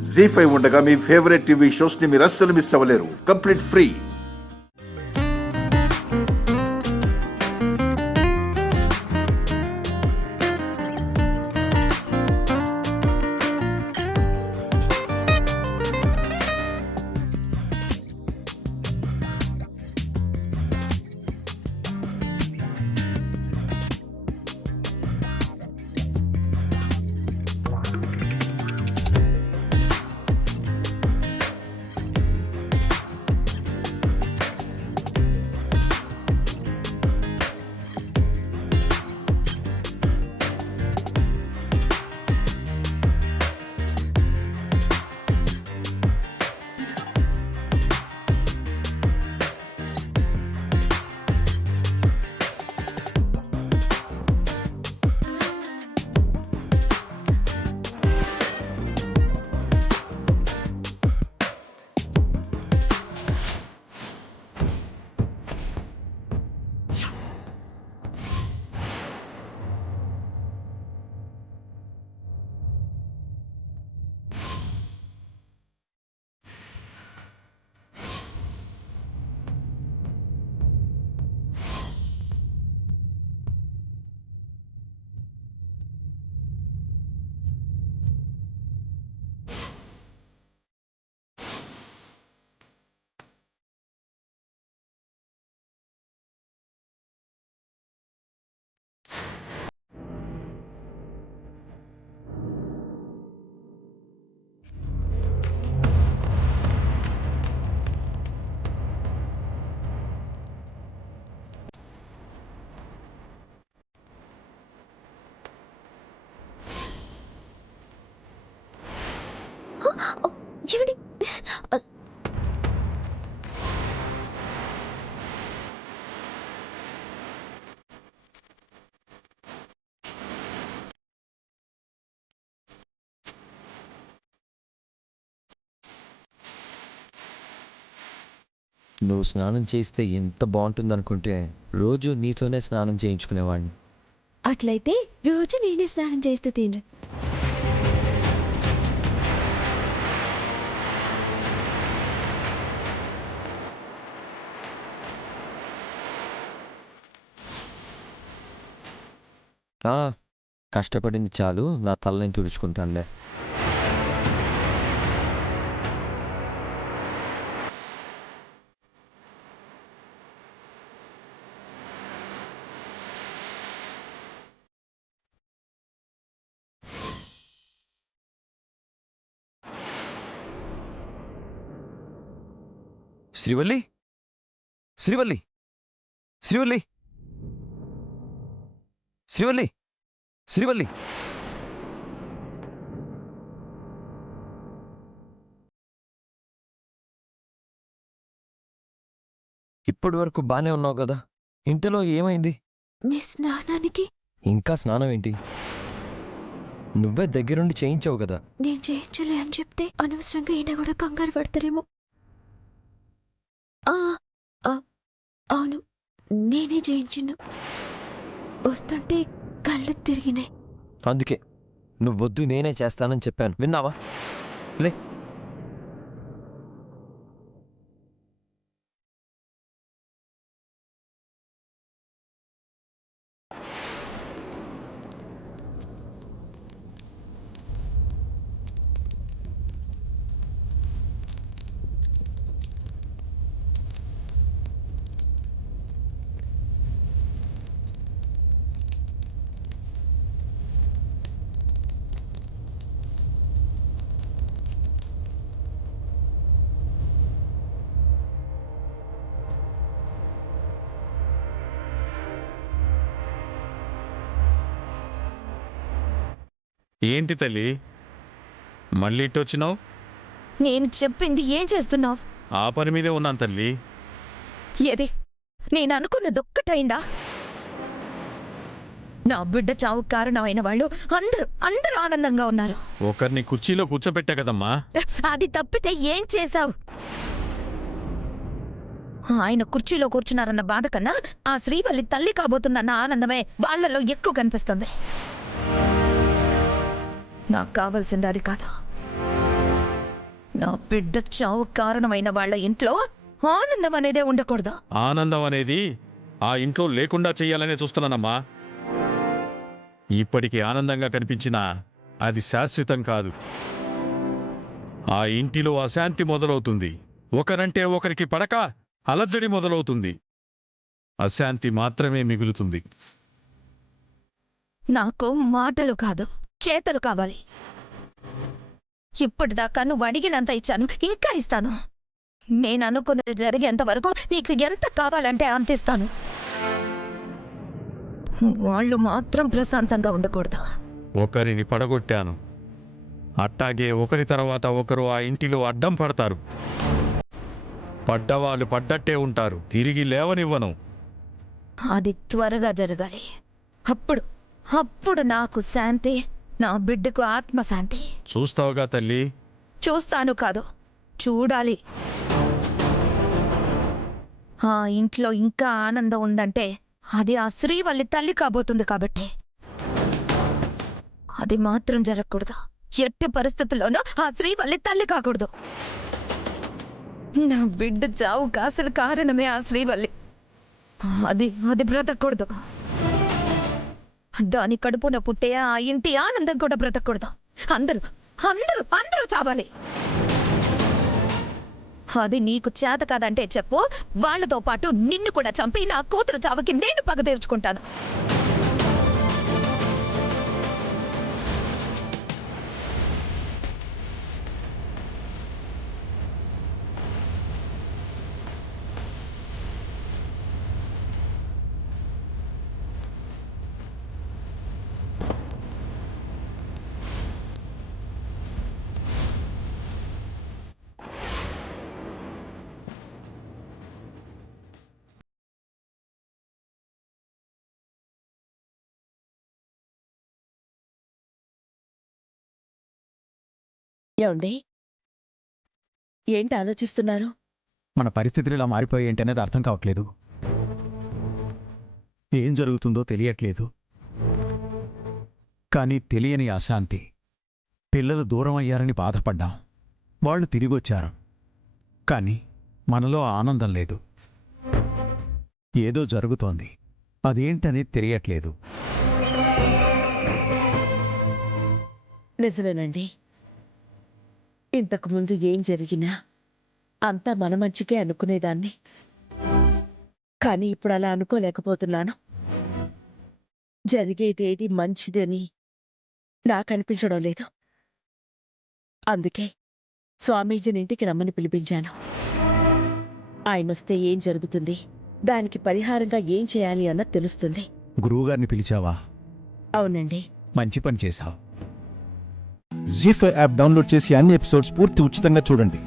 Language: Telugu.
జీ5 ఉండగా మీ ఫేవరెట్ టీవీ షోస్ ని మీరు అస్సలు మిస్ అవ్వలేరు. Complete free. ఏమండి? నువ్వు స్నానం చేస్తే ఎంత బాగుంటుందనుకుంటే రోజు నీతోనే స్నానం చేయించుకునేవాడిని. అట్లయితే రోజు నేనే స్నానం చేస్తే తినరు. కష్టపడింది చాలు, నా తలని తుడుచుకుంటానులే. శ్రీవల్లి, శ్రీవల్లి, శ్రీవల్లి, శ్రీవల్లి, శ్రీవల్లి. ఇప్పటి వరకు బానే ఉన్నావు కదా, ఇంతలో ఏమైంది? మీ స్నానానికి ఇంకా స్నానం ఏంటి? నువ్వే దగ్గరుండి చేయించావు కదా. నేను చేయించలే అని చెప్తే అనవసరంగా ఈయన కూడా కంగారు పడతారేమో. ఆ, ఆ, అవును, నేనే చేయించిన. వస్తుంటే కళ్ళు తిరిగినాయి. అందుకే నువ్వొద్దు, నేనే చేస్తానని చెప్పాను, విన్నావా? లే. ఏంటి తల్లి, మళ్ళీ ఇట్టొచ్చినావు? నేను చెప్పింది ఏం చేస్తున్నావు? ఆ పని మీదే ఉన్నాను తల్లి. ఏది నేను అనుకున్నదొక్కటైందా? నా బిడ్డ చావు కారణమైన వాళ్ళు అందరూ ఆనందంగా ఉన్నారు. ఒకరిని కుర్చీలో కూర్చోబెట్టా కదమ్మా. అది తప్పితే ఏం చేశావు? ఆయన కుర్చీలో కూర్చున్నారన్న బాధ కన్నా ఆ శ్రీవల్లి తల్లి కాబోతుందన్న ఆనందమే వాళ్లలో ఎక్కువ కనిపిస్తుంది. నాకు కావాల్సింది అది కాదు. నా బిడ్డ చావు కారణమైన వాళ్ళ ఇంట్లో ఆనందం అనేదే ఉండకూడదు. ఆనందం అనేది ఆ ఇంట్లో లేకుండా చెయ్యాలనే చూస్తున్నానమ్మా. ఇప్పటికి ఆనందంగా కనిపించినా అది శాశ్వతం కాదు. ఆ ఇంటిలో అశాంతి మొదలవుతుంది. ఒకరంటే ఒకరికి పడక అలజడి మొదలవుతుంది. అశాంతి మాత్రమే మిగులుతుంది. నాకు మాటలు కాదు, చేతలు కావాలి. ఇప్పటిదాకా నువ్వు అడిగినంత ఇచ్చాను, ఇంకా ఇస్తాను. నేను అనుకున్నది జరిగేంత వరకు నీకు ఎంత కావాలంటే అంత ఇస్తాను. వాళ్ళు మాత్రం ప్రశాంతంగా ఉండకూడదు. ఒకరిని పడగొట్టాను, అట్టాగే ఒకరి తర్వాత ఒకరు ఆ ఇంటిలో అడ్డం పడతారు. పడ్డవాళ్ళు పడ్డట్టే ఉంటారు, తిరిగి లేవనివ్వను. అది త్వరగా జరగాలి. అప్పుడు అప్పుడు నాకు శాంతి, నా బిడ్డకు ఆత్మశాంతి. చూస్తావుగా తల్లి. చూస్తాను కాదు, చూడాలి. ఆ ఇంట్లో ఇంకా ఆనందం ఉందంటే అది ఆ శ్రీవల్లి తల్లి కాబోతుంది కాబట్టి. అది మాత్రం జరగకూడదు. ఎట్టి పరిస్థితుల్లోనూ ఆ శ్రీవల్లి తల్లి కాకూడదు. నా బిడ్డ చావు కాసలు కారణమే ఆ శ్రీవల్లి. అది అది బ్రతకూడదు. దాని కడుపున పుట్టే ఆ ఇంటి ఆనందం కూడా బ్రతకూడదు. అందరూ అందరూ అందరూ చావాలి. అది నీకు చేత కాదంటే చెప్పు, వాళ్లతో పాటు నిన్ను కూడా చంపి నా కూతురు చావుకి నేను పగ తీర్చుకుంటాను. ఏమండి, ఏంటి ఆలోచిస్తున్నారు? మన పరిస్థితులు ఇలా మారిపోయి ఏంటనేది అర్థం కావట్లేదు. ఏం జరుగుతుందో తెలియట్లేదు. కానీ తెలియని అశాంతి. పిల్లలు దూరం అయ్యారని బాధపడ్డాం. వాళ్ళు తిరిగొచ్చారు. కానీ మనలో ఆనందం లేదు. ఏదో జరుగుతోంది. అదేంటనేది తెలియట్లేదు. నిజమేనండి. ఇంతకుముందు ఏం జరిగినా అంతా మన మంచికే అనుకునేదాన్ని. కానీ ఇప్పుడు అలా అనుకోలేకపోతున్నాను. జరిగేదేది మంచిదని నాకు అనిపించడం లేదు. అందుకే స్వామీజీని ఇంటికి రమ్మని పిలిపించాను. ఆయనొస్తే ఏం జరుగుతుంది, దానికి పరిహారంగా ఏం చేయాలి అన్నది తెలుస్తుంది. గురువుగారిని పిలిచావా? అవునండి. మంచి పని చేశావు. జీ5 యాప్ డౌన్లోడ్ చేసి అన్ని ఎపిసోడ్స్ పూర్తి ఉచితంగా చూడండి.